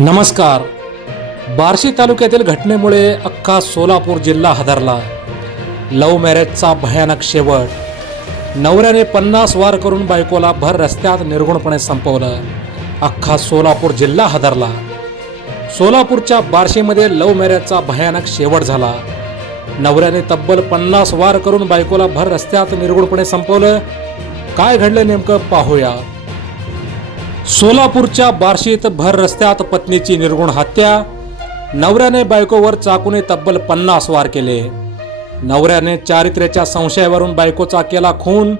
नमस्कार. बार्शी तालुक्यातील घटनेमुळे अख्खा सोलापूर जिल्हा हादरला. लव्ह मॅरेजचा भयानक शेवट. नवऱ्याने 50 वार करून बायकोला भर रस्त्यात निर्गुणपणे संपवलं. अख्खा सोलापूर जिल्हा हादरला. सोलापूरच्या बार्शीमध्ये लव्ह मॅरेजचा भयानक शेवट झाला. नवऱ्याने तब्बल 50 वार करून बायकोला भर रस्त्यात निर्गुणपणे संपवलं. काय घडलं नेमकं पाहूया. सोलापूरच्या बार्शीत भर रस्त्यात पत्नीची निर्गुण हत्या. नवऱ्याने बायकोवर चाकूने तब्बल 50 वार केले. नवऱ्याने चारित्र्याच्या संशयावरून बायकोचा केला खून.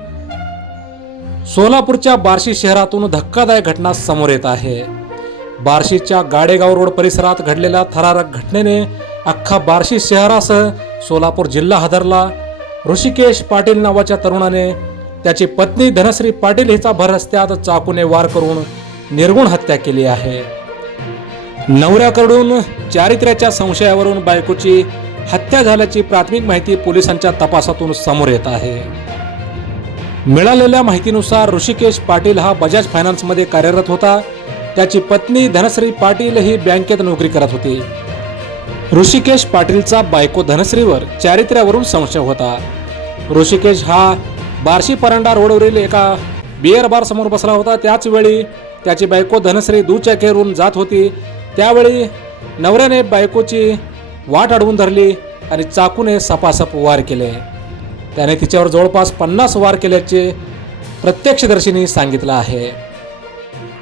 सोलापूरच्या बार्शी शहरातून धक्कादायक घटना समोर येत आहे. बार्शीच्या गाडेगाव रोड परिसरात घडलेल्या थरारक घटनेने अख्खा बार्शी शहरासह सोलापूर जिल्हा हादरला. ऋषिकेश पाटील नावाच्या तरुणाने त्याची पत्नी धनश्री पाटील हिचा भर रस्त्यात चाकूने वार करून निर्गुण हत्या केली आहे. नवऱ्याकडून चारित्र्याच्या संशयावरून बायकोची हत्या झाल्याची प्राथमिक माहिती पोलिसांच्या तपासातून समोर येत आहे. मिळालेल्या माहितीनुसार ऋषिकेश पाटील हा बजाज फायनान्समध्ये कार्यरत होता. त्याची पत्नी धनश्री पाटील ही बँकेत नोकरी करत होती. ऋषिकेश पाटीलचा बायको धनश्रीवर चारित्र्यावरून संशय होता. ऋषिकेश हा बार्शी परांडा रोडवरील एका बिअर बार समोर बसला होता. त्याच वेळी त्याची बायको धनश्री दुचाकीवरून जात होती. त्यावेळी नवऱ्याने बायकोची वाट अडवून धरली आणि चाकूने सपासप वार केले. त्याने तिच्यावर जवळपास 50 वार केल्याचे प्रत्यक्षदर्शींनी सांगितलं आहे.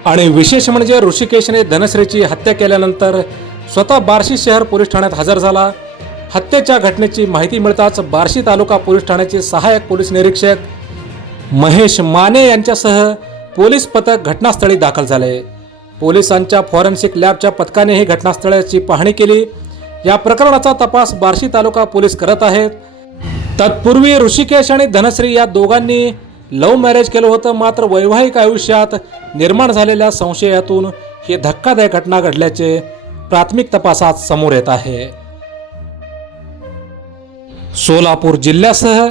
आणि विशेष म्हणजे ऋषिकेशने धनश्रीची हत्या केल्यानंतर स्वतः बार्शी शहर पोलीस ठाण्यात हजर झाला. हत्येच्या घटनेची माहिती मिळताच बार्शी तालुका पोलीस ठाण्याचे सहाय्यक पोलीस निरीक्षक महेश माने यांच्यासह पोलीस पथक घटनास्थळी दाखल झाले. पोलिसांच्या फॉरेन्सिक लॅबच्या पथकाने ही घटनास्थळाची पाहणी केली. या प्रकरणाचा तपास बार्शी तालुका पोलीस करत आहेत. तत्पूर्वी ऋषिकेश आणि धनश्री या दोघांनी लव्ह मॅरेज केलं होतं. मात्र वैवाहिक आयुष्यात निर्माण झालेल्या संशयातून ही धक्कादायक घटना घडल्याचे प्राथमिक तपासात समोर येत आहे. सोलापूर जिल्ह्यासह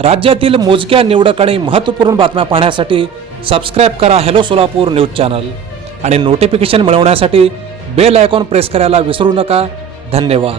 राज्यातील मोजक्या निवडक आणि महत्त्वपूर्ण बातम्या पाहण्यासाठी सबस्क्राईब करा हॅलो सोलापूर न्यूज चॅनल आणि नोटिफिकेशन मिळवण्यासाठी बेल आयकॉन प्रेस करायला विसरू नका. धन्यवाद.